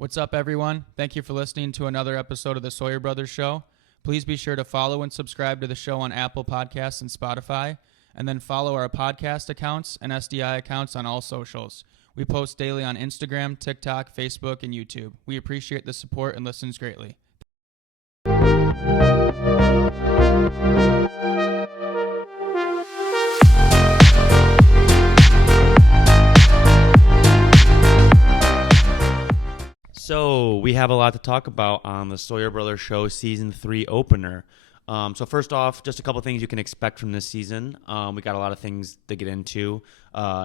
What's up, everyone? Thank you for listening to another episode of the Sawyer Brothers Show. Please be sure to follow and subscribe to the show on Apple Podcasts and Spotify, and then follow our podcast accounts and SDI accounts on all socials. We post daily on Instagram, TikTok, Facebook, and YouTube. We appreciate the support and listens greatly. So we have a lot to talk about on the Sawyer Brothers Show Season 3 opener. So first off, just a couple things you can expect from this season. We got a lot of things to get into,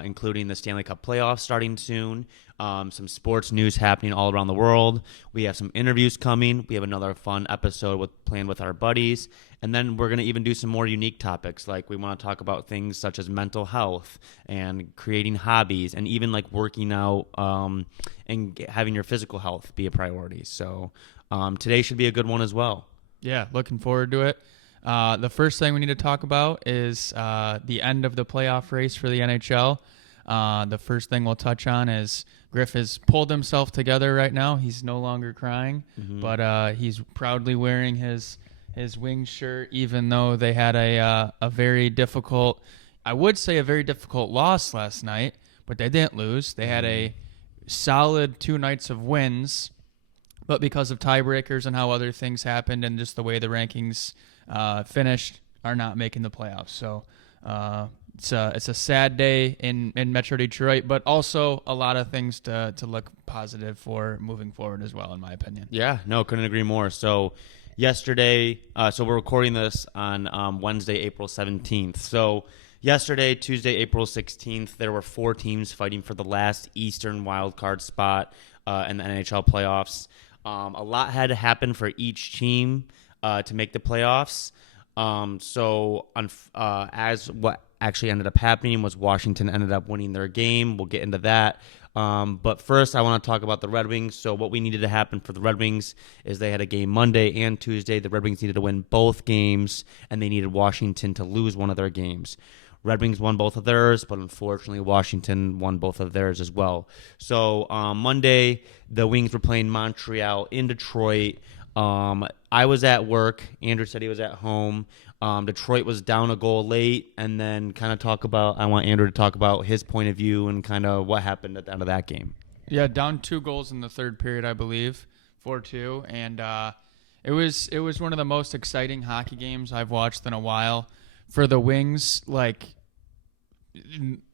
including the Stanley Cup Playoffs starting soon, some sports news happening all around the world. We have some interviews coming. We have another fun episode planned with our buddies. And then we're going to even do some more unique topics, like we want to talk about things such as mental health and creating hobbies and even like working out and having your physical health be a priority. So today should be a good one as well. Yeah, looking forward to it. The first thing we need to talk about is the end of the playoff race for the NHL. The first thing we'll touch on is Griff has pulled himself together right now. He's no longer crying, but he's proudly wearing his Wings shirt, even though they had a very difficult, I would say a very difficult loss last night, but they didn't lose. They had a solid 2 nights of wins, but because of tiebreakers and how other things happened and just the way the rankings finished, are not making the playoffs. So it's a sad day in Metro Detroit, but also a lot of things to look positive for moving forward as well, in my opinion. Yeah, no, couldn't agree more. So yesterday, so we're recording this on Wednesday, April 17th. So yesterday, Tuesday, April 16th, there were 4 teams fighting for the last Eastern wildcard spot in the NHL playoffs. A lot had to happen for each team to make the playoffs. As what actually ended up happening was Washington ended up winning their game. We'll get into that. But first, I want to talk about the Red Wings. So what we needed to happen for the Red Wings is they had a game Monday and Tuesday. The Red Wings needed to win both games, and they needed Washington to lose one of their games. Red Wings won both of theirs, but unfortunately Washington won both of theirs as well. So Monday, the Wings were playing Montreal in Detroit. I was at work. Andrew said he was at home. Detroit was down a goal late, and then I want Andrew to talk about his point of view and kind of what happened at the end of that game. Yeah, down 2 goals in the third period, I believe, 4-2, and it was one of the most exciting hockey games I've watched in a while for the Wings, like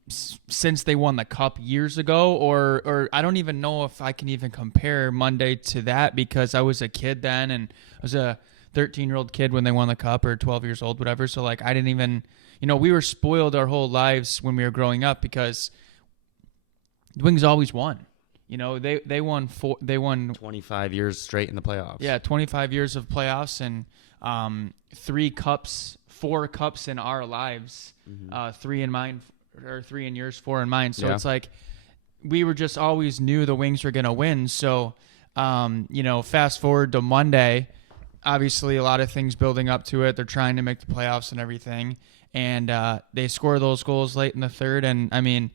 since they won the Cup years ago, or I don't even know if I can even compare Monday to that, because I was a kid then, and I was a 13-year-old kid when they won the Cup, or 12 years old, whatever. So like I didn't even, we were spoiled our whole lives when we were growing up because the Wings always won. They won 25 years straight in the playoffs. Yeah, 25 years of playoffs and 4 cups in our lives, 3 in mine, or 3 in yours, 4 in mine. So It's like we were just always knew the Wings were going to win. So, fast forward to Monday, obviously a lot of things building up to it. They're trying to make the playoffs and everything. And they score those goals late in the third. And, I mean,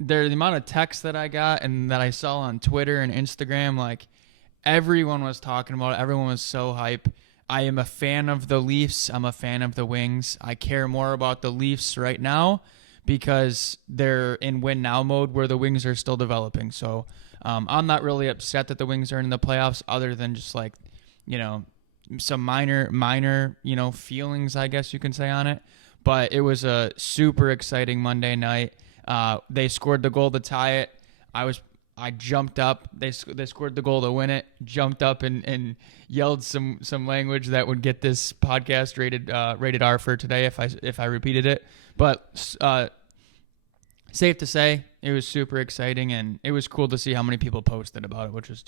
the amount of texts that I got and that I saw on Twitter and Instagram, like everyone was talking about it. Everyone was so hype. I am a fan of the Leafs. I'm a fan of the Wings. I care more about the Leafs right now because they're in win-now mode where the Wings are still developing. So I'm not really upset that the Wings are in the playoffs, other than just like, some minor, feelings, I guess you can say, on it. But it was a super exciting Monday night. They scored the goal to tie it. I jumped up. They scored the goal to win it. Jumped up and yelled some language that would get this podcast rated R for today if I repeated it. But safe to say, it was super exciting, and it was cool to see how many people posted about it, which was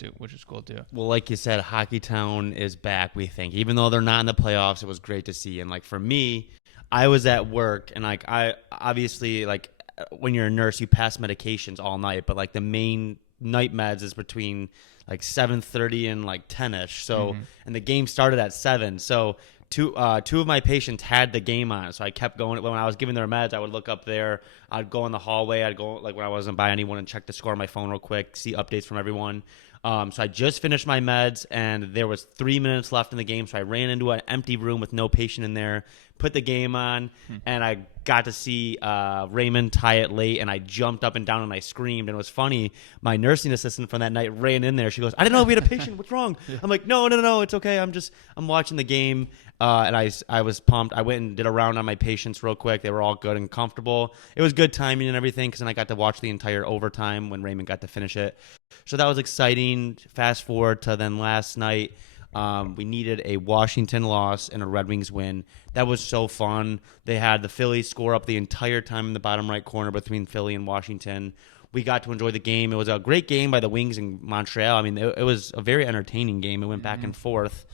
cool too. Well, like you said, Hockey Town is back. We think, even though they're not in the playoffs, it was great to see. And like for me, I was at work, and like I obviously, like when you're a nurse, you pass medications all night, but like the main night meds is between like 7:30 and like 10ish. So and the game started at 7. So two of my patients had the game on, so I kept going. When I was giving their meds, I would look up there. I'd go in the hallway. I'd go like when I wasn't by anyone and check the score on my phone real quick, see updates from everyone. So I just finished my meds, and there was 3 minutes left in the game, so I ran into an empty room with no patient in there, put the game on, and I got to see Raymond tie it late, and I jumped up and down, and I screamed. And it was funny. My nursing assistant from that night ran in there. She goes, I didn't know we had a patient. What's wrong? I'm like, no, it's okay. I'm watching the game. And I was pumped. I went and did a round on my patients real quick. They were all good and comfortable. It was good timing and everything because then I got to watch the entire overtime when Raymond got to finish it. So that was exciting. Fast forward to then last night. We needed a Washington loss and a Red Wings win. That was so fun. They had the Phillies score up the entire time in the bottom right corner between Philly and Washington. We got to enjoy the game. It was a great game by the Wings in Montreal. I mean, it was a very entertaining game. It went back and forth.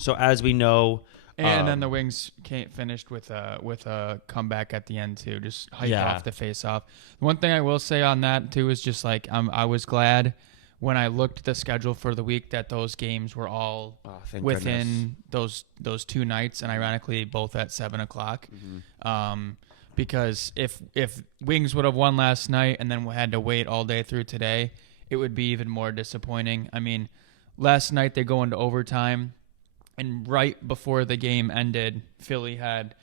So as we know, and then the Wings finished with a comeback at the end too, just hype off the face-off. One thing I will say on that too is just like I was glad when I looked at the schedule for the week that those games were all within those 2 nights, and ironically both at 7:00. Because if Wings would have won last night and then had to wait all day through today, it would be even more disappointing. I mean, last night they go into overtime. And right before the game ended, Philly had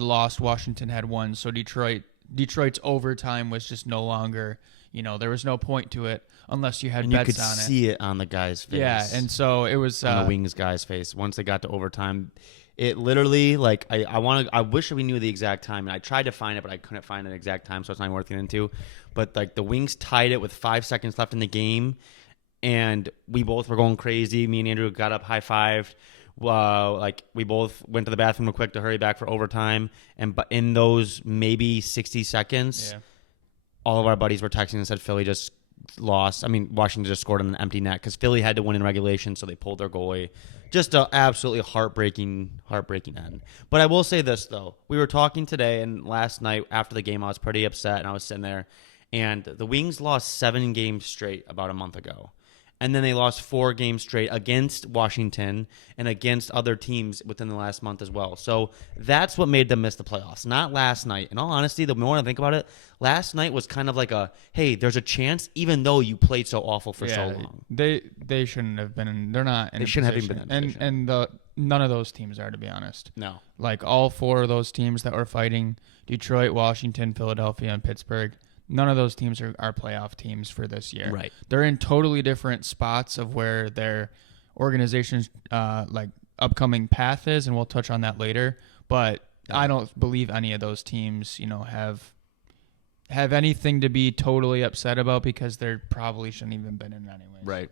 lost, Washington had won. So Detroit's overtime was just no longer, there was no point to it unless you had bets on it. You could see it on the guy's face. Yeah, and so it was on the Wings guy's face. Once they got to overtime, it literally I wish we knew the exact time, and I tried to find it, but I couldn't find an exact time, so it's not worth getting into. But like the Wings tied it with 5 seconds left in the game, and we both were going crazy. Me and Andrew got up, high-fived. We both went to the bathroom real quick to hurry back for overtime, but in those maybe 60 seconds, all of our buddies were texting and said Philly just lost. I mean, Washington just scored on an empty net because Philly had to win in regulation, so they pulled their goalie. Just an absolutely heartbreaking end. But I will say this though: we were talking today and last night after the game, I was pretty upset, and I was sitting there, and the Wings lost 7 games straight about a month ago. And then they lost 4 games straight against Washington and against other teams within the last month as well. So that's what made them miss the playoffs, not last night. In all honesty, the more I think about it, last night was kind of like hey, there's a chance, even though you played so awful for so long. They shouldn't have been. They're not. They shouldn't have even been in position. And none of those teams are, to be honest. No. Like all 4 of those teams that were fighting, Detroit, Washington, Philadelphia, and Pittsburgh. None of those teams are playoff teams for this year. Right. They're in totally different spots of where their organization's upcoming path is, and we'll touch on that later. But I don't believe any of those teams, have anything to be totally upset about because they probably shouldn't even been in anyways. Right.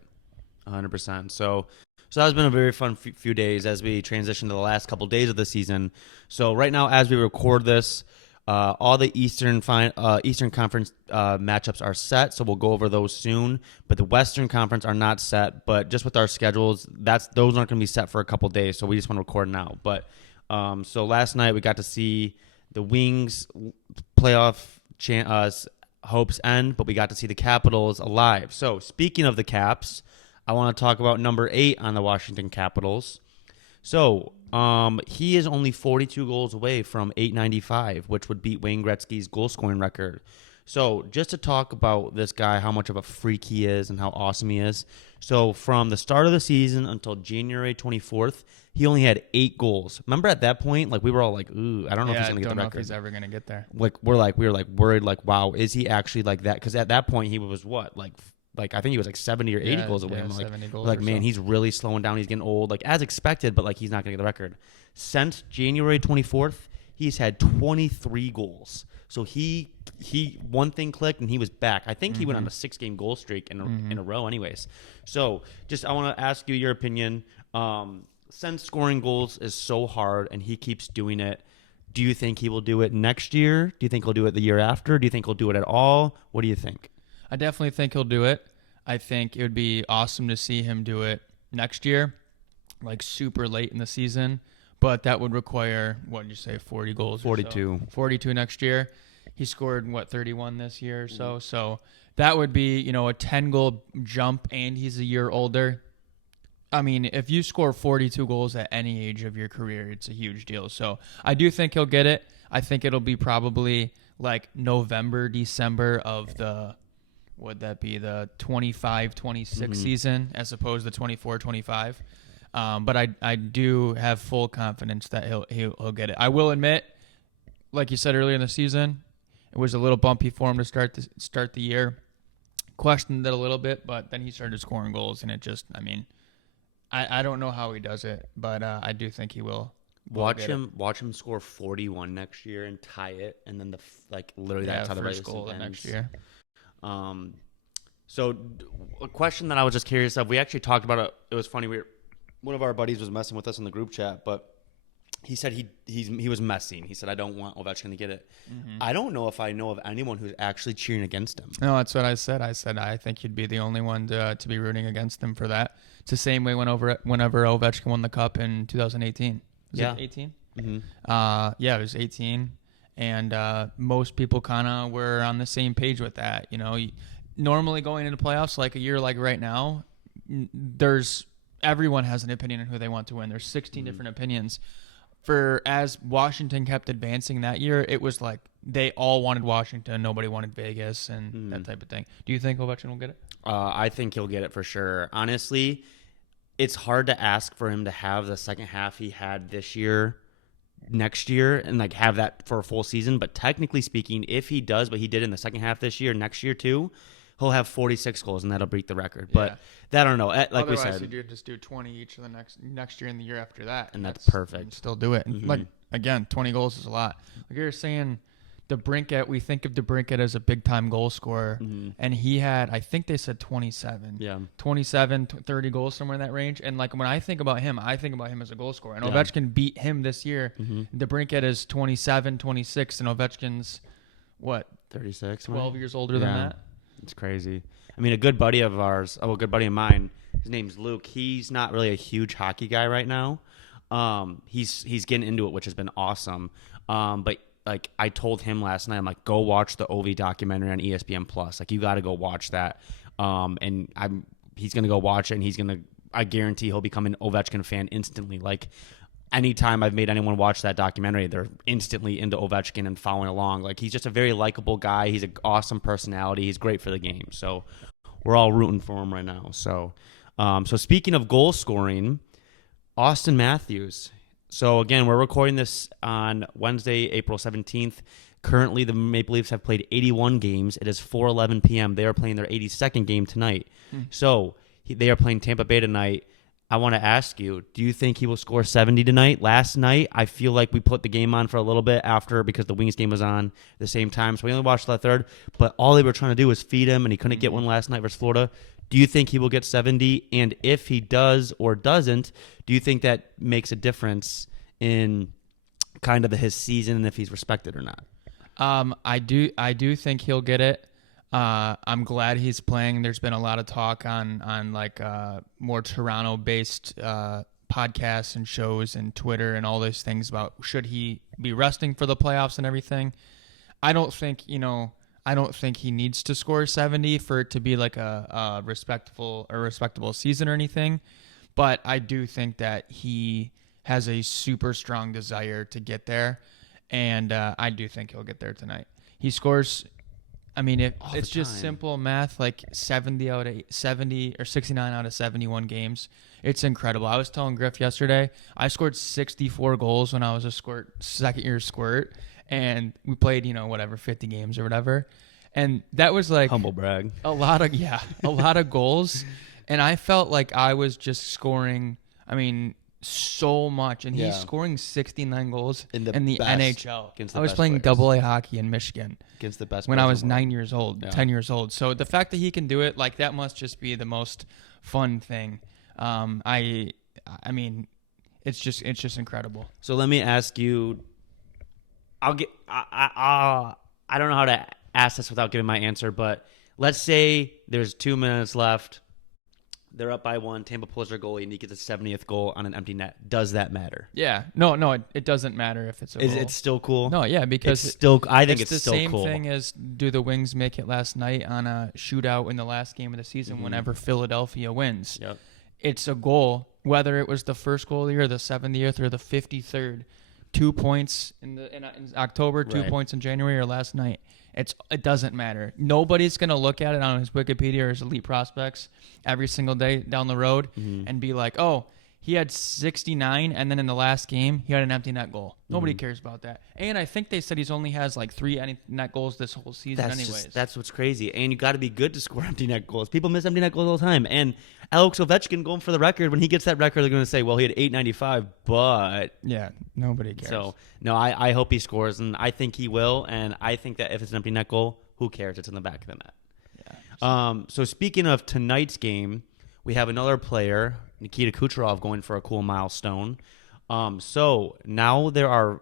100%. So that's been a very fun few days as we transition to the last couple days of the season. So right now, as we record this, all the Eastern Conference matchups are set, so we'll go over those soon. But the Western Conference are not set. But just with our schedules, those aren't going to be set for a couple days, so we just want to record now. But so last night we got to see the Wings playoff hopes end, but we got to see the Capitals alive. So speaking of the Caps, I want to talk about number 8 on the Washington Capitals. So he is only 42 goals away from 895, which would beat Wayne Gretzky's goal-scoring record. So just to talk about this guy, how much of a freak he is and how awesome he is. So from the start of the season until January 24th, he only had 8 goals. Remember at that point, we were all like, ooh, I don't know if he's going to get the record. I don't know if he's ever going to get there. We were worried, wow, is he actually like that? Because at that point, he was what, I think he was 70 or 80 goals away. Yeah, I'm 70 goals man, he's really slowing down. He's getting old, as expected, but he's not going to get the record. Since January 24th, he's had 23 goals. So he one thing clicked and he was back. I think he went on a 6-game goal streak in a row anyways. So just I want to ask you your opinion. Since scoring goals is so hard and he keeps doing it, do you think he will do it next year? Do you think he'll do it the year after? Do you think he'll do it at all? What do you think? I definitely think he'll do it. I think it would be awesome to see him do it next year, super late in the season. But that would require, 40 goals? 42. 42 next year. He scored, 31 this year or so. So that would be, a 10-goal jump, and he's a year older. I mean, if you score 42 goals at any age of your career, it's a huge deal. So I do think he'll get it. I think it'll be probably November, December of the would that be the 25-26 season as opposed to 24-25. But I do have full confidence that he'll get it. I will admit, like you said earlier in the season, it was a little bumpy for him to start the year. Questioned it a little bit, but then he started scoring goals, and it just, I mean, I don't know how he does it, but I do think he will. Watch him score 41 next year and tie it, and then literally that's how the first goal the next year. So a question that I was just curious of, we actually talked about it. It was funny. One of our buddies was messing with us in the group chat, but he said he was messing. He said, I don't want Ovechkin to get it. I don't know if I know of anyone who's actually cheering against him. No, that's what I said. I said I think you'd be the only one to be rooting against him for that. It's the same way whenever Ovechkin won the Cup in 2018. Was it 18? Mm-hmm. Yeah, it was 18. And most people kind of were on the same page with that. You know, normally going into playoffs, like a year like right now, everyone has an opinion on who they want to win. There's 16 different opinions. As Washington kept advancing that year, it was like they all wanted Washington, nobody wanted Vegas, and that type of thing. Do you think Ovechkin will get it? I think he'll get it for sure. Honestly, it's hard to ask for him to have the second half he had this year, next year, and have that for a full season. But technically speaking, if he does what he did in the second half this year, next year too, he'll have 46 goals, and that'll break the record. But that, I don't know. Like otherwise, we said, you just do 20 each of the next year and the year after that. And that's perfect. And still do it. And again, 20 goals is a lot. Like you're saying, DeBrincat, we think of DeBrincat as a big-time goal scorer, and he had, I think they said 27. Yeah. 27, 30 goals, somewhere in that range. And when I think about him, I think about him as a goal scorer. And Ovechkin beat him this year. DeBrincat is 27, 26, and Ovechkin's, 36? 12 years older than that. It's crazy. I mean, a good buddy of mine, his name's Luke. He's not really a huge hockey guy right now. He's getting into it, which has been awesome. But I told him last night, I'm like, go watch the Ovi documentary on ESPN Plus. You got to go watch that. And he's gonna go watch it, and I guarantee he'll become an Ovechkin fan instantly. Anytime I've made anyone watch that documentary, they're instantly into Ovechkin and following along. He's just a very likable guy. He's an awesome personality. He's great for the game. So we're all rooting for him right now. So speaking of goal scoring, Austin Matthews. So again, we're recording this on Wednesday, April 17th. Currently, the Maple Leafs have played 81 games. It is 4:11 p.m. They are playing their 82nd game tonight. So they are playing Tampa Bay tonight. I want to ask you, do you think he will score 70 tonight? Last night, I feel like we put the game on for a little bit after because the Wings game was on at the same time. So we only watched the third. But all they were trying to do was feed him, and he couldn't get one last night versus Florida. Do you think he will get 70? And if he does or doesn't, do you think that makes a difference in kind of his season and if he's respected or not? I do think he'll get it. I'm glad he's playing. There's been a lot of talk on more Toronto-based podcasts and shows and Twitter and all those things about should he be resting for the playoffs and everything. I don't think he needs to score 70 for it to be a respectable season or anything. But I do think that he has a super strong desire to get there, and I do think he'll get there tonight. He scores. I mean, it's just simple math, 70 out of 70 or 69 out of 71 games. It's incredible. I was telling Griff yesterday, I scored 64 goals when I was a second-year squirt, and we played, 50 games or whatever. And that was humble brag. A lot of goals. And I felt like I was just scoring, so much. And he's scoring 69 goals in the NHL. I was playing AA hockey in Michigan against the best when I was 9 years old, 10 years old. So the fact that he can do it, that must just be the most fun thing. I mean, it's just incredible. So let me ask you. I don't know how to ask this without giving my answer, but let's say there's 2 minutes left. They're up by 1. Tampa pulls their goalie, and he gets a 70th goal on an empty net. Does that matter? Yeah. No, it doesn't matter if it's a goal. Is it still cool? No, yeah, because I think it's still cool. the same thing as do the Wings make it last night on a shootout in the last game of the season whenever Philadelphia wins. Yep. It's a goal, whether it was the first goal of the year, the 70th, or the 53rd 2 points in October, 2 Right. points in January, or last night. It doesn't matter. Nobody's gonna look at it on his Wikipedia or his elite prospects every single day down the road and be like, oh, he had 69, and then in the last game he had an empty net goal. Nobody cares about that. And I think they said he's only has like 3 empty net goals this whole season, anyways. That's what's crazy. And you got to be good to score empty net goals. People miss empty net goals all the time. And Alex Ovechkin going for the record. When he gets that record, they're going to say, well, he had 895, but Yeah, nobody cares. so no, I hope he scores, and I think he will. And I think that if it's an empty net goal, who cares? It's in the back of the net. Yeah. So speaking of tonight's game, we have another player, Nikita Kucherov, going for a cool milestone. So now there are,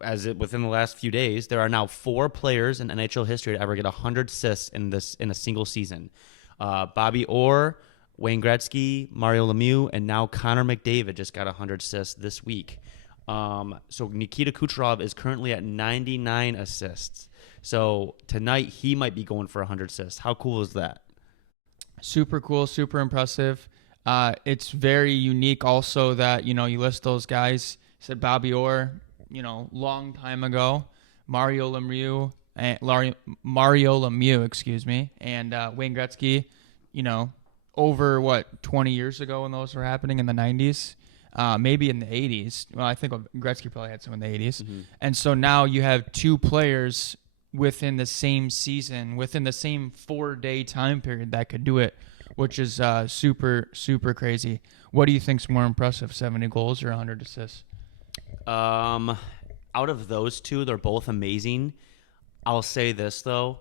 within the last few days, there are now 4 players in NHL history to ever get 100 assists in a single season. Bobby Orr, Wayne Gretzky, Mario Lemieux, and now Connor McDavid just got 100 assists this week. So Nikita Kucherov is currently at 99 assists. So tonight he might be going for 100 assists. How cool is that? Super cool, super impressive. It's very unique also that, you list those guys. You said Bobby Orr, long time ago. Mario Lemieux, and Wayne Gretzky, over 20 years ago when those were happening in the 90s. Maybe in the 80s. Well, I think Gretzky probably had some in the 80s. Mm-hmm. And so now you have 2 players within the same season, within the same 4-day time period that could do it, which is super, super crazy. What do you think's more impressive, 70 goals or 100 assists? Out of those 2, they're both amazing. I'll say this, though.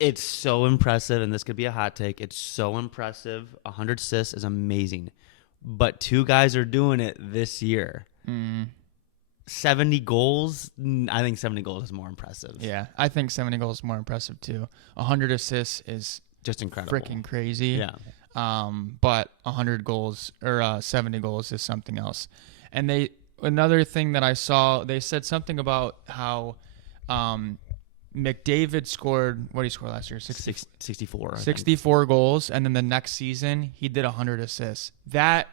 It's so impressive, and this could be a hot take. It's so impressive. 100 assists is amazing. But 2 guys are doing it this year. 70 goals, I think 70 goals is more impressive. Yeah, I think 70 goals is more impressive too. 100 assists is just incredible. Freaking crazy. Yeah. But 100 goals or 70 goals is something else. And another thing that I saw, they said something about how McDavid scored, what did he score last year? 64. 64 goals, and then the next season he did 100 assists. That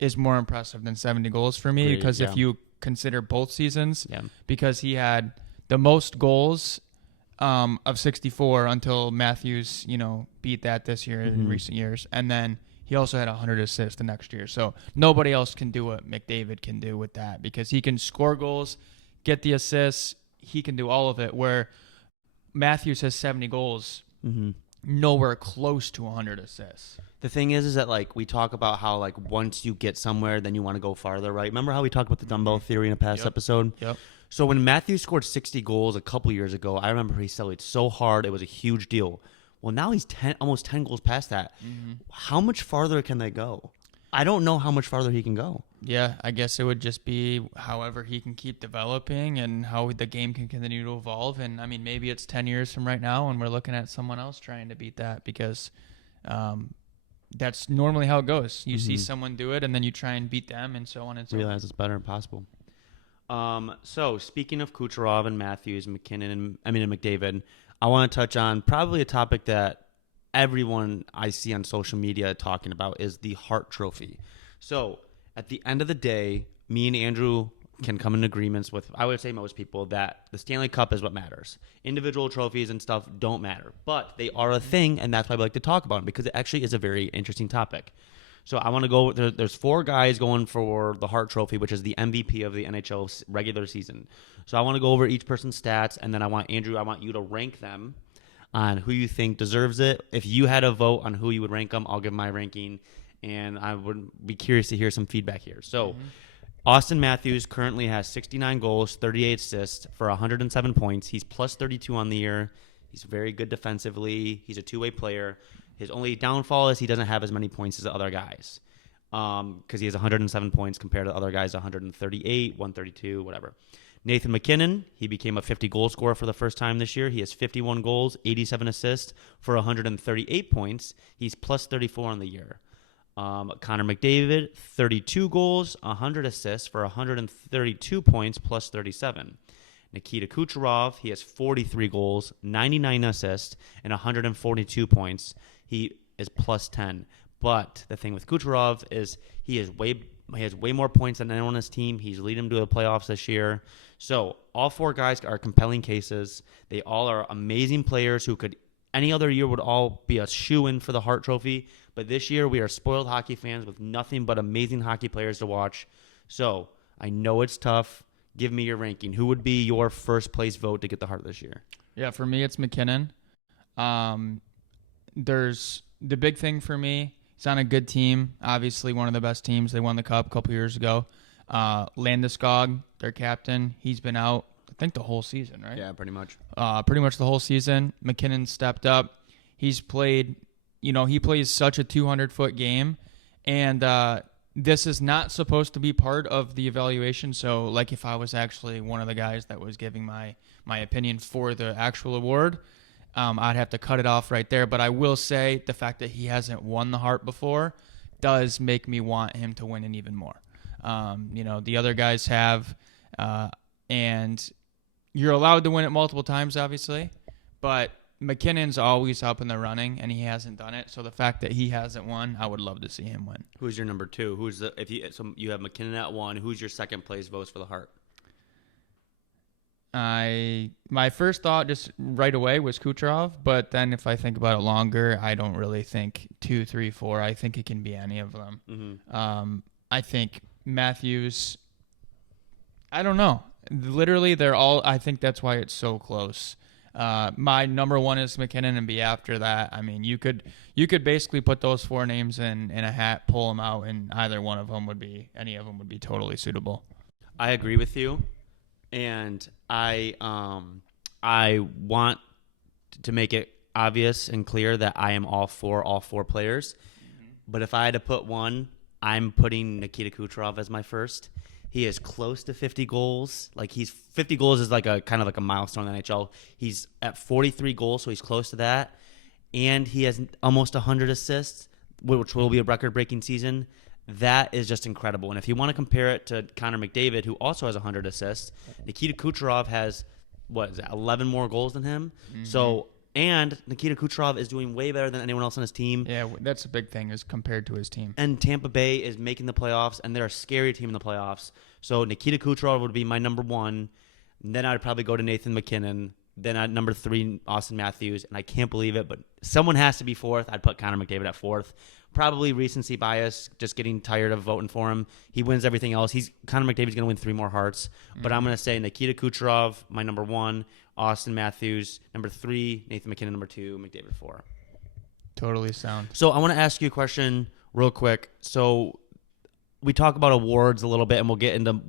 is more impressive than 70 goals for me, because if you consider both seasons, because he had the most goals of 64 until Matthews, beat that this year in recent years, and then he also had 100 assists the next year. So nobody else can do what McDavid can do with that, because he can score goals, get the assists, he can do all of it, where Matthews has 70 goals, nowhere close to 100 assists. The thing is that, we talk about how, once you get somewhere, then you want to go farther, right? Remember how we talked about the dumbbell theory in a past episode? Yep. So when Matthews scored 60 goals a couple years ago, I remember he celebrated so hard. It was a huge deal. Well, now he's almost 10 goals past that. How much farther can they go? I don't know how much farther he can go. Yeah, I guess it would just be however he can keep developing and how the game can continue to evolve. And, I mean, maybe it's 10 years from right now and we're looking at someone else trying to beat that, because that's normally how it goes. You see someone do it and then you try and beat them, and so on and so on. Realize it's better and possible. So speaking of Kucherov and Matthews, McKinnon, and McDavid, I want to touch on probably a topic that everyone I see on social media talking about is the Hart Trophy. So at the end of the day, me and Andrew can come in agreements with, I would say, most people, that the Stanley Cup is what matters. Individual trophies and stuff don't matter, but they are a thing, and that's why we like to talk about them, because it actually is a very interesting topic. So I want to go, there's 4 guys going for the Hart Trophy, which is the MVP of the NHL regular season. So I want to go over each person's stats, and then I want you to rank them on who you think deserves it. If you had a vote on who you would rank them, I'll give my ranking, and I would be curious to hear some feedback here. So Austin Matthews currently has 69 goals, 38 assists for 107 points. He's plus 32 on the year. He's very good defensively. He's a two-way player. His only downfall is he doesn't have as many points as the other guys, because he has 107 points compared to the other guys, 138, 132, whatever. Nathan McKinnon, he became a 50-goal scorer for the first time this year. He has 51 goals, 87 assists for 138 points. He's plus 34 on the year. Connor McDavid, 32 goals, 100 assists for 132 points, plus 37. Nikita Kucherov, he has 43 goals, 99 assists, and 142 points. He is plus 10. But the thing with Kucherov is he is way He has way more points than anyone on his team. He's leading them to the playoffs this year. So all 4 guys are compelling cases. They all are amazing players who could any other year would all be a shoo-in for the Hart Trophy. But this year we are spoiled hockey fans with nothing but amazing hockey players to watch. So I know it's tough. Give me your ranking. Who would be your first place vote to get the Hart this year? Yeah, for me, it's McKinnon. There's the big thing for me. He's on a good team. Obviously, one of the best teams. They won the Cup a couple years ago. Landeskog, their captain, he's been out, I think, the whole season, right? Yeah, pretty much. Pretty much the whole season. McKinnon stepped up. He's played, he plays such a 200-foot game, and this is not supposed to be part of the evaluation. So, like, if I was actually one of the guys that was giving my opinion for the actual award, I'd have to cut it off right there. But I will say the fact that he hasn't won the Hart before does make me want him to win it even more. The other guys have, and you're allowed to win it multiple times, obviously, but McKinnon's always up in the running, and he hasn't done it. So the fact that he hasn't won, I would love to see him win. Who's your number 2? So you have McKinnon at 1. Who's your second place votes for the Hart? My first thought just right away was Kucherov, but then if I think about it longer, I don't really think 2, 3, 4. I think it can be any of them. Mm-hmm. I think Matthews. I don't know. Literally, they're all. I think that's why it's so close. My number 1 is McKinnon, and be after that. I mean, you could basically put those 4 names in a hat, pull them out, and either one of them any of them would be totally suitable. I agree with you, and I want to make it obvious and clear that I am all for all 4 players. Mm-hmm. But if I had to put one, I'm putting Nikita Kucherov as my first. He is close to 50 goals. 50 goals is like a kind of like a milestone in the NHL. He's at 43 goals, so he's close to that. And he has almost 100 assists, which will be a record-breaking season. That is just incredible. And if you want to compare it to Connor McDavid, who also has 100 assists, Nikita Kucherov has, 11 more goals than him? Mm-hmm. And Nikita Kucherov is doing way better than anyone else on his team. Yeah, that's a big thing is compared to his team. And Tampa Bay is making the playoffs, and they're a scary team in the playoffs. So Nikita Kucherov would be my number 1. And then I'd probably go to Nathan McKinnon. Then at number 3, Austin Matthews. And I can't believe it, but someone has to be 4th. I'd put Connor McDavid at 4th. Probably recency bias, just getting tired of voting for him. He wins everything else. Connor McDavid's going to win 3 more Harts. But I'm going to say Nikita Kucherov, my number 1. Austin Matthews, number 3. Nathan McKinnon, number 2. McDavid, 4. Totally sound. So I want to ask you a question real quick. So we talk about awards a little bit, and we'll get into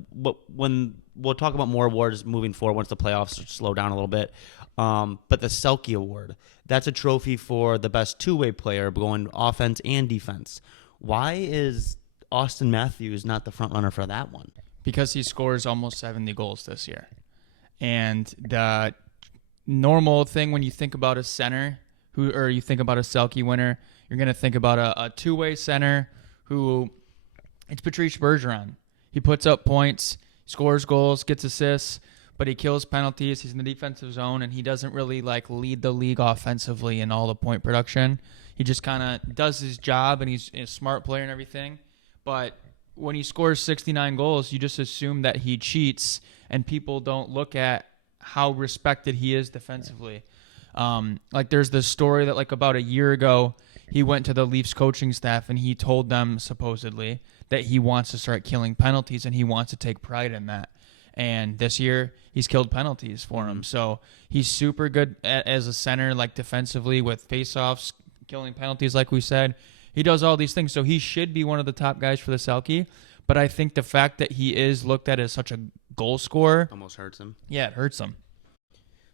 when we'll talk about more awards moving forward once the playoffs slow down a little bit. But the Selke Award, that's a trophy for the best two-way player going offense and defense. Why is Austin Matthews not the front runner for that one? Because he scores almost 70 goals this year. And the normal thing when you think about a center or you think about a Selke winner, you're going to think about a two-way center who it's Patrice Bergeron. He puts up points, scores goals, gets assists, but he kills penalties. He's in the defensive zone, and he doesn't really lead the league offensively in all the point production. He just kind of does his job, and he's a smart player and everything. But when he scores 69 goals, you just assume that he cheats, and people don't look at how respected he is defensively. There's this story that about a year ago, he went to the Leafs coaching staff, and he told them supposedly that he wants to start killing penalties, and he wants to take pride in that. And this year, he's killed penalties for him. So he's super good as a center, defensively with faceoffs, killing penalties, like we said. He does all these things. So he should be one of the top guys for the Selke. But I think the fact that he is looked at as such a goal scorer almost hurts him. Yeah, it hurts him.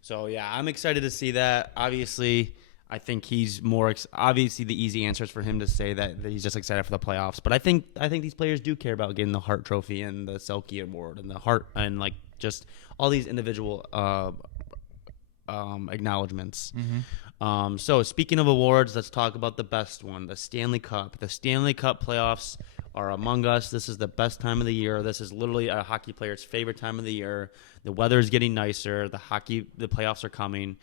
So, yeah, I'm excited to see that. Obviously, I think he's more obviously the easy answer is for him to say that he's just excited for the playoffs. But I think these players do care about getting the Hart Trophy and the Selke Award and the Hart and just all these individual acknowledgments. Mm-hmm. So speaking of awards, let's talk about the best one, the Stanley Cup. The Stanley Cup playoffs are among us. This is the best time of the year. This is literally a hockey player's favorite time of the year. The weather is getting nicer. The playoffs are coming.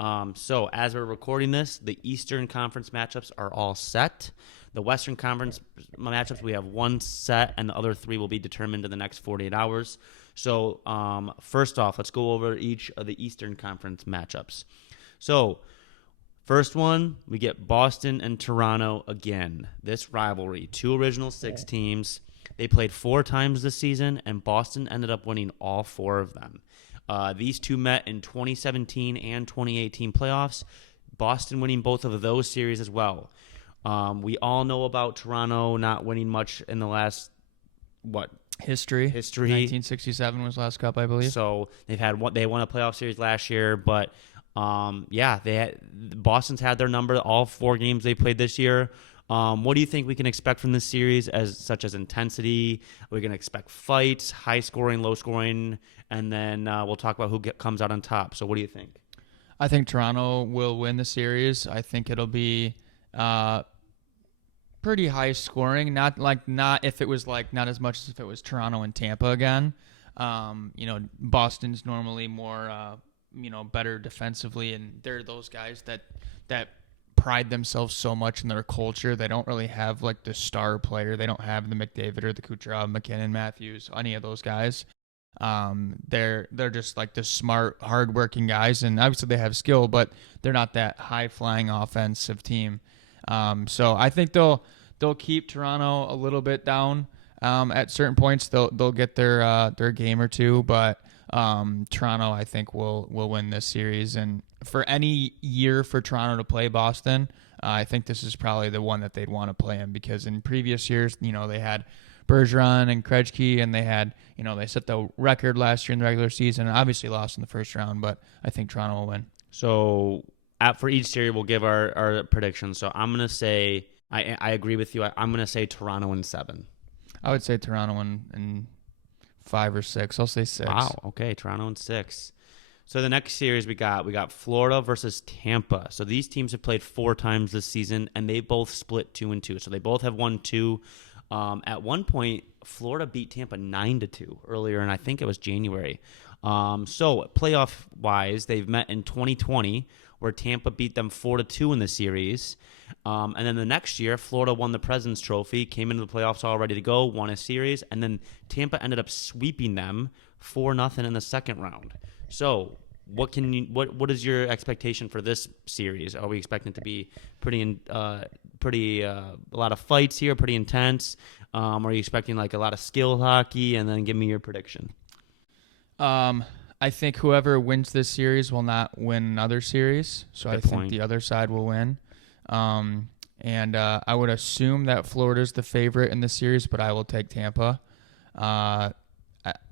So as we're recording this, the Eastern Conference matchups are all set. The Western Conference matchups, we have one set, and the other three will be determined in the next 48 hours. So first off, let's go over each of the Eastern Conference matchups. So first one, we get Boston and Toronto again. This rivalry, 2 original 6 teams. They played 4 times this season, and Boston ended up winning all 4 of them. These two met in 2017 and 2018 playoffs, Boston winning both of those series as well. We all know about Toronto not winning much in the last, History. 1967 was last cup, I believe. So they won a playoff series last year, but Boston's had their number all 4 games they played this year. What do you think we can expect from this series, such as intensity? We're going to expect fights, high scoring, low scoring, and then we'll talk about who comes out on top. So what do you think? I think Toronto will win the series. I think it'll be pretty high scoring. Not as much as if it was Toronto and Tampa again. Boston's normally more better defensively, and they're those guys that pride themselves so much in their culture. They don't really have like the star player. They don't have the McDavid or the Kucherov, McKinnon, Matthews, any of those guys. They're just like the smart, hardworking guys, and obviously they have skill, but they're not that high flying offensive team. So I think they'll keep Toronto a little bit down. At certain points, they'll get their game or two, but Toronto, I think, will win this series. And for any year for Toronto to play Boston, I think this is probably the one that they'd want to play in, because in previous years, they had Bergeron and Krejci, and they had, they set the record last year in the regular season, and obviously lost in the first round, but I think Toronto will win. So for each series, we'll give our predictions. So I'm going to say, I agree with you. I'm going to say Toronto in 7. I would say Toronto in 5 or 6. I'll say 6. Wow. Okay, Toronto in 6. So the next series we got Florida versus Tampa. So these teams have played 4 times this season, and they both split 2-2. So they both have won 2. At one point, Florida beat Tampa 9-2 earlier, and I think it was January. So playoff-wise, they've met in 2020, where Tampa beat them 4-2 in the series. And then the next year, Florida won the President's Trophy, came into the playoffs all ready to go, won a series, and then Tampa ended up sweeping them 4-0 in the second round. So what is your expectation for this series? Are we expecting it to be a lot of fights here, pretty intense? Are you expecting like a lot of skill hockey? And then give me your prediction. I think whoever wins this series will not win another series, so I think the other side will win. And I would assume that Florida's the favorite in the series, but I will take Tampa.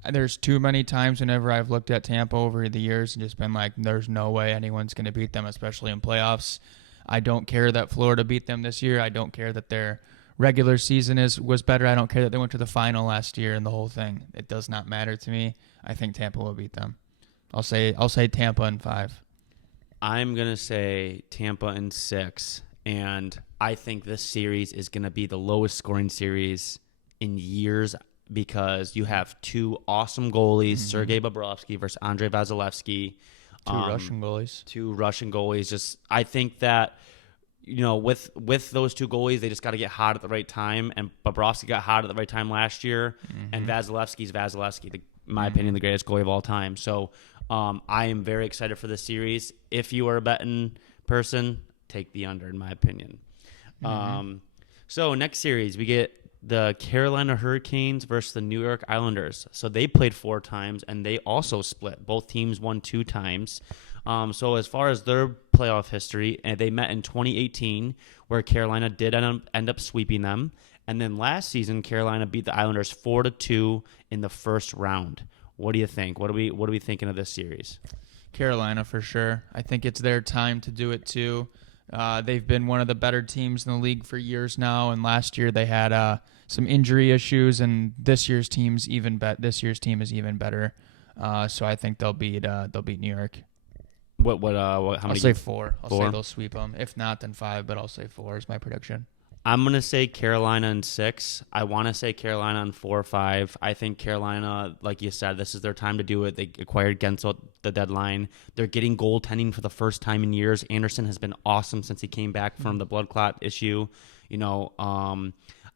There's too many times whenever I've looked at Tampa over the years and just been like, there's no way anyone's going to beat them, especially in playoffs. I don't care that Florida beat them this year. I don't care that their regular season was better. I don't care that they went to the final last year and the whole thing. It does not matter to me. I think Tampa will beat them. I'll say Tampa in 5. I'm going to say Tampa in 6, and I think this series is going to be the lowest scoring series in years, because you have 2 awesome goalies, Sergei Bobrovsky versus Andrei Vasilevsky. 2 Russian goalies. 2 Russian goalies. Just, I think that, with those 2 goalies, they just got to get hot at the right time. And Bobrovsky got hot at the right time last year. And Vasilevsky's Vasilevsky, in my opinion, the greatest goalie of all time. So I am very excited for this series. If you are a betting person, take the under, in my opinion. So next series, we get the Carolina Hurricanes versus the New York Islanders. So they played 4 times, and they also split. Both teams won 2 times. So as far as their playoff history, they met in 2018, where Carolina did end up sweeping them. And then last season, Carolina beat the Islanders 4-2 in the first round. What do you think? What are we thinking of this series? Carolina for sure. I think it's their time to do it too. They've been one of the better teams in the league for years now, and last year they had some injury issues, and this year's team is even better. So I think they'll beat New York. How many? I'll say 4. I'll 4? say they'll sweep them. If not, then 5, but I'll say 4 is my prediction. I'm going to say Carolina in 6. I want to say Carolina in 4 or 5. I think Carolina, like you said, this is their time to do it. They acquired Gensel at the deadline. They're getting goaltending for the first time in years. Anderson has been awesome since he came back from the blood clot issue.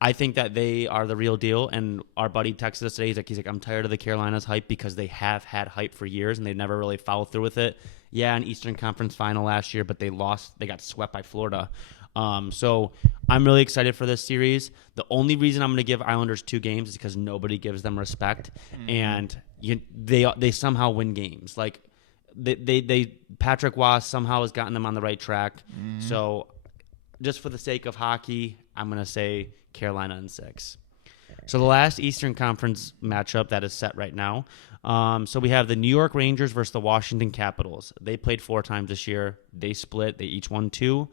I think that they are the real deal. And our buddy texted us today. He's like, I'm tired of the Carolinas hype because they have had hype for years and they've never really followed through with it. Yeah, an Eastern Conference final last year, but they lost. They got swept by Florida. So I'm really excited for this series. The only reason I'm going to give Islanders 2 games is because nobody gives them respect, and they somehow win games. Like they Patrick Waugh somehow has gotten them on the right track. So just for the sake of hockey, I'm going to say Carolina in 6. So the last Eastern Conference matchup that is set right now. So we have the New York Rangers versus the Washington Capitals. They played 4 times this year. They split. They each won 2.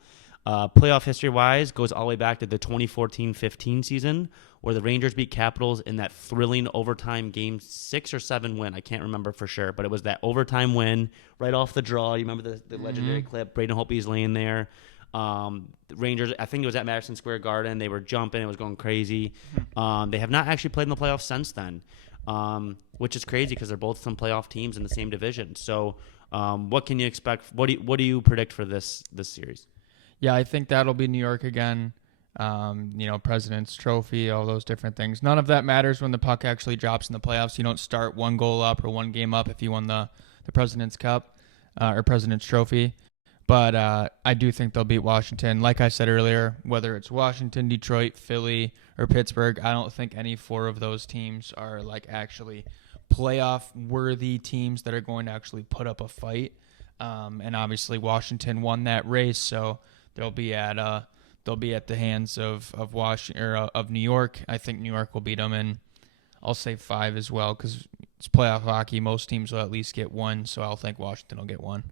Playoff history-wise, goes all the way back to the 2014-15 season, where the Rangers beat Capitals in that thrilling overtime game 6 or 7 win. I can't remember for sure, but it was that overtime win right off the draw. You remember the legendary clip? Braden Holtby's laying there. The Rangers, I think it was at Madison Square Garden. They were jumping. It was going crazy. They have not actually played in the playoffs since then, which is crazy because they're both some playoff teams in the same division. So what can you expect? What do you predict for this series? Yeah, I think that'll be New York again. President's Trophy, all those different things. None of that matters when the puck actually drops in the playoffs. You don't start 1 goal up or 1 game up if you won the President's Cup or President's Trophy. But I do think they'll beat Washington. Like I said earlier, whether it's Washington, Detroit, Philly, or Pittsburgh, I don't think any 4 of those teams are like actually playoff-worthy teams that are going to actually put up a fight. And obviously Washington won that race, so they'll be at the hands of Washington or of New York. I think New York will beat them, and I'll say 5 as well because it's playoff hockey. Most teams will at least get 1, so I'll think Washington will get 1.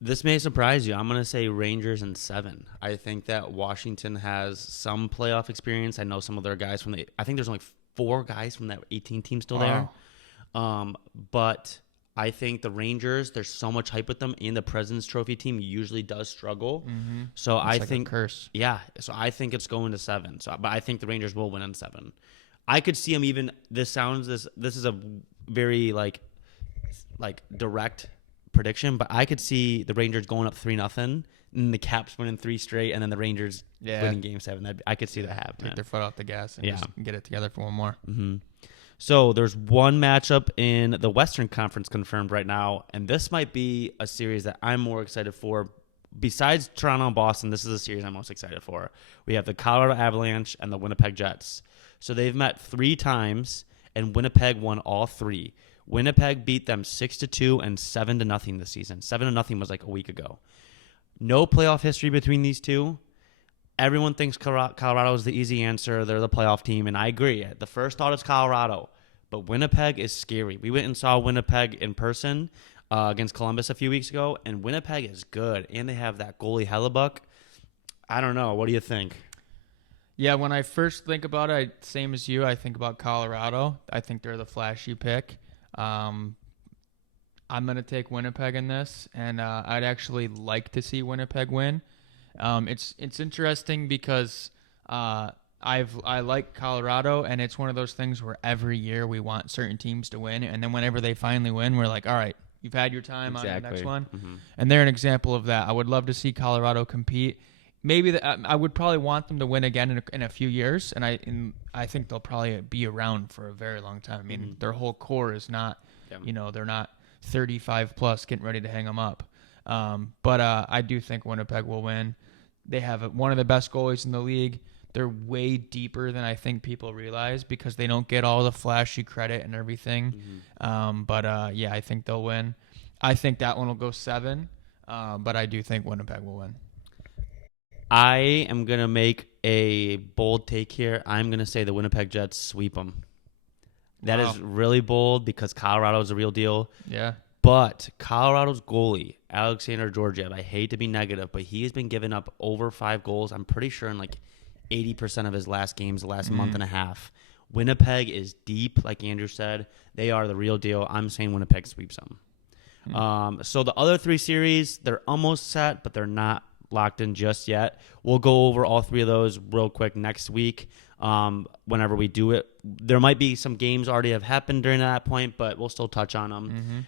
This may surprise you. I'm going to say Rangers in 7. I think that Washington has some playoff experience. I know some of their guys I think there's only 4 guys from that 18 team still there. But I think the Rangers, there's so much hype with them, and the President's Trophy team usually does struggle. So I think a curse. Yeah. So I think it's going to 7. But I think the Rangers will win in 7. I could see them even. This is a very like direct prediction, but I could see the Rangers going up 3-0, and the Caps winning 3 straight, and then the Rangers winning Game 7. I could see that happening. Take their foot off the gas and just get it together for one more. So there's one matchup in the Western Conference confirmed right now, and this might be a series that I'm more excited for. Besides Toronto and Boston, this is a series I'm most excited for. We have the Colorado Avalanche and the Winnipeg Jets. So they've met 3 times, and Winnipeg won all 3. Winnipeg beat them 6-2 and 7-0 this season. 7-0 was like a week ago. No playoff history between these two. Everyone thinks Colorado is the easy answer. They're the playoff team, and I agree. The first thought is Colorado, but Winnipeg is scary. We went and saw Winnipeg in person against Columbus a few weeks ago, and Winnipeg is good, and they have that goalie Hellebuck. I don't know. What do you think? Yeah, when I first think about it, same as you, I think about Colorado. I think they're the flashy pick. I'm going to take Winnipeg in this, and I'd actually like to see Winnipeg win. It's interesting because I like Colorado, and it's one of those things where every year we want certain teams to win, and then whenever they finally win, we're like, all right, you've had your time on the next one. And they're an example of that. I would love to see Colorado compete. Maybe I would probably want them to win again in a few years, and I think they'll probably be around for a very long time. I mean, their whole core is not, they're not 35 plus getting ready to hang them up. But I do think Winnipeg will win. They have one of the best goalies in the league. They're way deeper than I think people realize because they don't get all the flashy credit and everything. But I think they'll win. I think that one will go 7, but I do think Winnipeg will win. I am going to make a bold take here. I'm going to say the Winnipeg Jets sweep them. That is really bold because Colorado is a real deal. Yeah. But Colorado's goalie, Alexander Georgiev, I hate to be negative, but he has been giving up over 5 goals, I'm pretty sure, in like 80% of his last games, the last month and a half. Winnipeg is deep, like Andrew said. They are the real deal. I'm saying Winnipeg sweeps them. So the other 3 series, they're almost set, but they're not locked in just yet. We'll go over all three of those real quick next week. Whenever we do it, there might be some games already have happened during that point, but we'll still touch on them.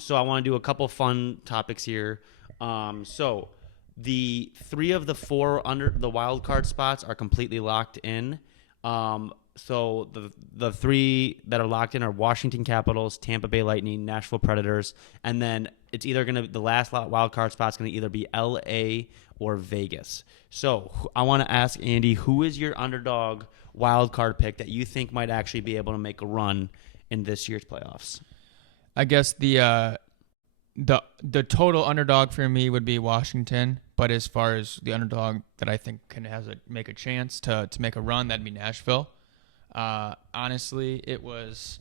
So I want to do a couple fun topics here. So the 3 of the 4 under the wild card spots are completely locked in. So the 3 that are locked in are Washington Capitals, Tampa Bay Lightning, Nashville Predators, and then it's either the last wild card spot's going to either be LA or Vegas. So I want to ask Andy, who is your underdog wild card pick that you think might actually be able to make a run in this year's playoffs? I guess the total underdog for me would be Washington, but as far as the underdog that I think can make a chance to make a run, that'd be Nashville. Honestly, it was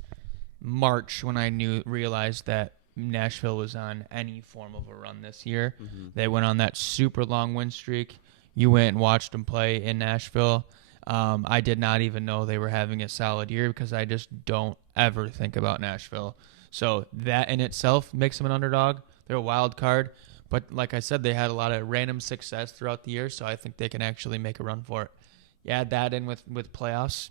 March when I realized that Nashville was on any form of a run this year. They went on that super long win streak. You went and watched them play in Nashville. I did not even know they were having a solid year because I just don't ever think about Nashville. So that in itself makes them an underdog. They're a wild card. But like I said, they had a lot of random success throughout the year, so I think they can actually make a run for it. You add that in with playoffs,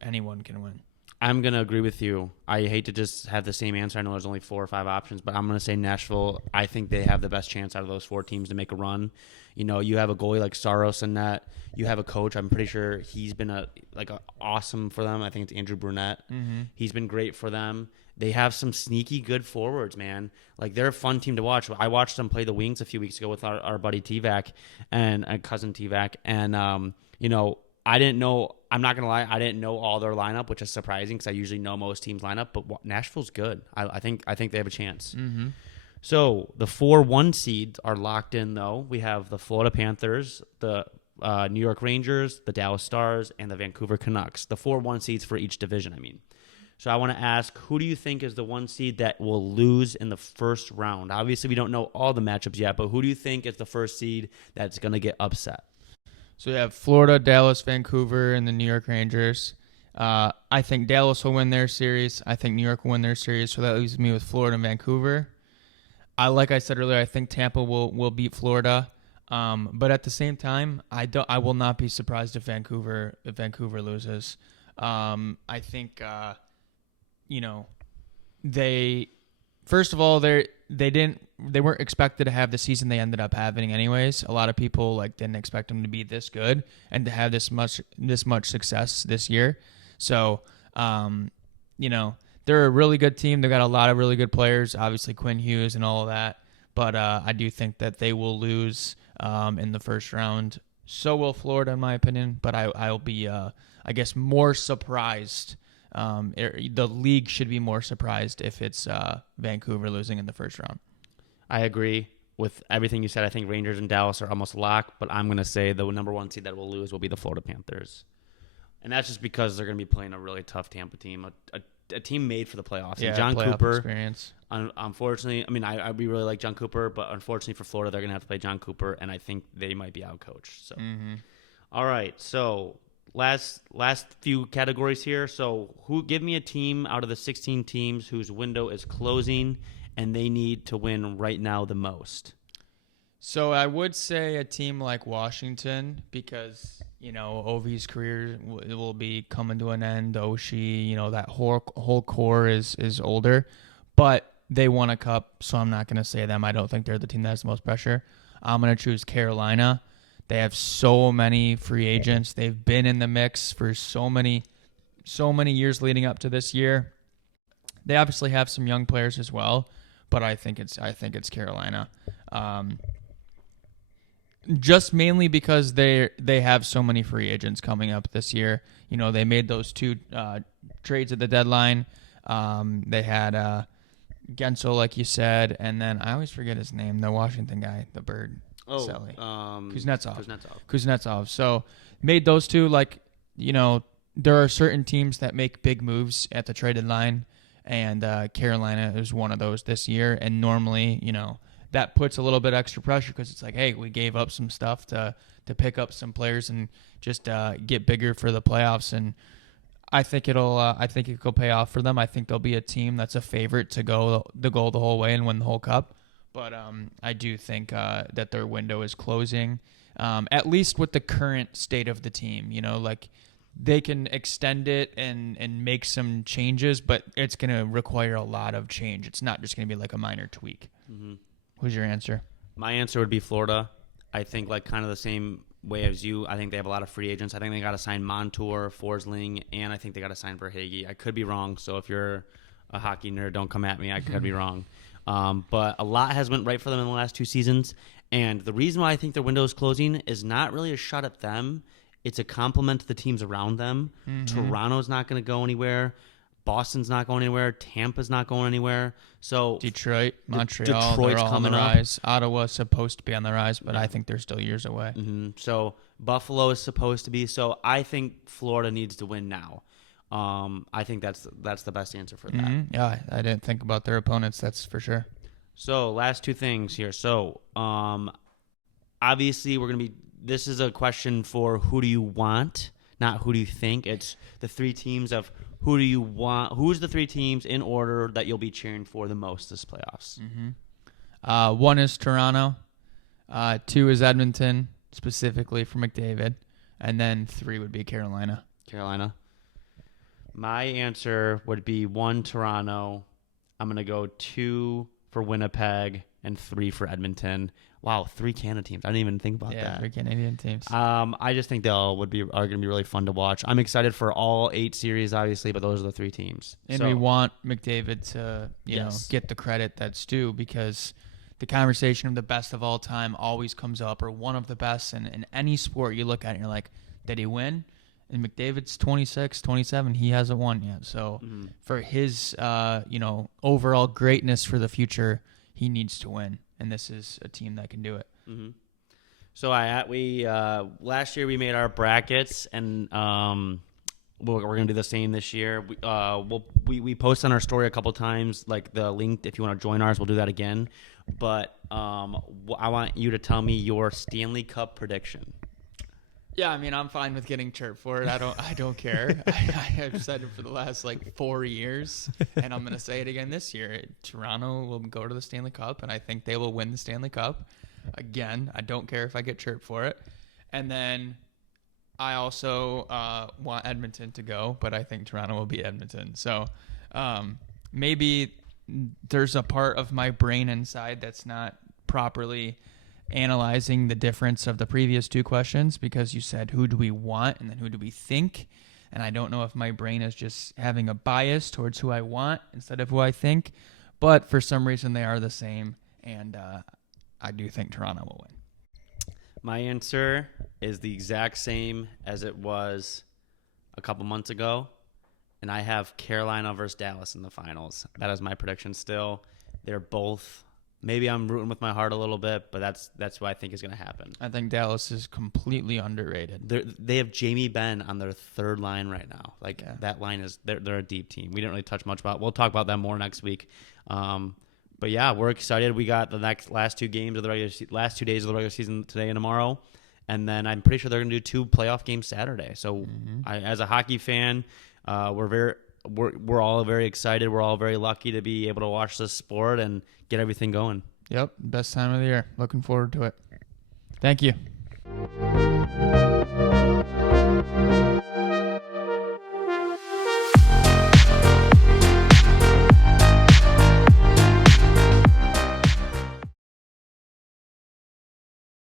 anyone can win. I'm going to agree with you. I hate to just have the same answer. I know there's only 4 or 5 options, but I'm going to say Nashville. I think they have the best chance out of those 4 teams to make a run. You know, you have a goalie like Saros in that. You have a coach. I'm pretty sure he's been awesome for them. I think it's Andrew Brunette. He's been great for them. They have some sneaky good forwards, man. Like, they're a fun team to watch. I watched them play the Wings a few weeks ago with our buddy T-Vac and cousin T-Vac. And, you know, I didn't know. I'm not going to lie. I didn't know all their lineup, which is surprising because I usually know most teams' lineup. But Nashville's good. I think they have a chance. So the 4-1 seeds are locked in, though. We have the Florida Panthers, the New York Rangers, the Dallas Stars, and the Vancouver Canucks. The 4-1 seeds for each division, I mean. So I want to ask, who do you think is the 1 seed that will lose in the first round? Obviously, we don't know all the matchups yet, but who do you think is the first seed that's going to get upset? So you have Florida, Dallas, Vancouver, and the New York Rangers. I think Dallas will win their series. I think New York will win their series. So that leaves me with Florida and Vancouver. Like I said earlier, I think Tampa will beat Florida. But at the same time, I will not be surprised if Vancouver loses. I think first of all, they weren't expected to have the season they ended up having anyways. A lot of people didn't expect them to be this good and to have this much success this year. So, they're a really good team. They've got a lot of really good players, obviously Quinn Hughes and all of that. But I do think that they will lose in the first round. So will Florida, in my opinion. But I'll be, I guess, more surprised. The league should be more surprised if it's Vancouver losing in the first round. I agree with everything you said. I think Rangers and Dallas are almost locked, but I'm going to say the number 1 seed that will lose will be the Florida Panthers. And that's just because they're going to be playing a really tough Tampa team, a team made for the playoffs. Yeah, and John playoff Cooper, experience. Unfortunately, I mean, we really like John Cooper, but unfortunately for Florida, they're going to have to play John Cooper, and I think they might be outcoached. So, All right, so last few categories here. So give me a team out of the 16 teams whose window is closing and they need to win right now the most. So I would say a team like Washington because, Ovi's career will be coming to an end. Oshie, that whole core is older. But they won a cup, so I'm not going to say them. I don't think they're the team that has the most pressure. I'm going to choose Carolina. They have so many free agents. They've been in the mix for so many years leading up to this year. They obviously have some young players as well, but I think it's Carolina. Just mainly because they have so many free agents coming up this year. They made those 2 trades at the deadline. They had Gensel, like you said, and then I always forget his name, the Washington guy, the bird. Kuznetsov. So made those 2. There are certain teams that make big moves at the traded line, and Carolina is one of those this year. And normally, that puts a little bit extra pressure because it's like, hey, we gave up some stuff to pick up some players and just get bigger for the playoffs. And I think it could pay off for them. I think they'll be a team that's a favorite to go the whole way and win the whole cup. But I do think that their window is closing, at least with the current state of the team. Like they can extend it and make some changes, but it's going to require a lot of change. It's not just going to be like a minor tweak. Mm-hmm. Who's your answer? My answer would be Florida. I think like kind of the same way as you. I think they have a lot of free agents. I think they got to sign Montour, Forsling, and I think they got to sign Verhaeghe. I could be wrong, so if you're a hockey nerd, don't come at me. I could be wrong. But a lot has went right for them in the last 2 seasons, and the reason why I think their window is closing is not really a shot at them. It's a compliment to the teams around them. Mm-hmm. Toronto's not going to go anywhere. Boston's not going anywhere. Tampa's not going anywhere. So Detroit, Montreal, they're all on the rise. Ottawa's supposed to be on the rise, but I think they're still years away. Mm-hmm. So Buffalo is supposed to be. So I think Florida needs to win now. I think that's the best answer for that. Mm-hmm. Yeah, I didn't think about their opponents. That's for sure. So last 2 things here. So obviously we're going to be – this is a question for who do you want, not who do you think. It's the 3 teams of who do you want – who's the 3 teams in order that you'll be cheering for the most this playoffs? Mm-hmm. 1 is Toronto. 2 is Edmonton, specifically for McDavid. And then 3 would be Carolina. Carolina. My answer would be 1, Toronto. I'm going to go 2 for Winnipeg and 3 for Edmonton. Wow, 3 Canada teams. I didn't even think about that. Yeah, 3 Canadian teams. I just think they all are going to be really fun to watch. I'm excited for all 8 series, obviously, but those are the 3 teams. And we want McDavid to, you know, get the credit that's due, because the conversation of the best of all time always comes up, or one of the best in any sport you look at and you're like, did he win? And McDavid's 26, 27. He hasn't won yet. So for his, overall greatness for the future, he needs to win. And this is a team that can do it. Mm-hmm. So we last year we made our brackets, and we're going to do the same this year. We post on our story a couple times, like the link. If you want to join ours, we'll do that again. But I want you to tell me your Stanley Cup prediction. Yeah, I mean, I'm fine with getting chirped for it. I don't care. I have said it for the last 4 years, and I'm going to say it again this year. Toronto will go to the Stanley Cup, and I think they will win the Stanley Cup. Again, I don't care if I get chirped for it. And then I also want Edmonton to go, but I think Toronto will beat Edmonton. So maybe there's a part of my brain inside that's not properly analyzing the difference of the previous 2 questions, because you said who do we want and then who do we think, and I don't know if my brain is just having a bias towards who I want instead of who I think, but for some reason they are the same, and I do think Toronto will win. My answer is the exact same as it was a couple months ago, and I have Carolina versus Dallas in the finals. That is my prediction still. They're both... Maybe I'm rooting with my heart a little bit, but that's what I think is going to happen. I think Dallas is completely underrated. They have Jamie Benn on their 3rd line right now. That line is they're a deep team. We didn't really touch much about. We'll talk about that more next week. But yeah, we're excited. We got the last 2 days of the regular season today and tomorrow, and then I'm pretty sure they're going to do 2 playoff games Saturday. So as a hockey fan, we're all very excited. We're all very lucky to be able to watch this sport and get everything going. Yep, best time of the year. Looking forward to it. Thank you.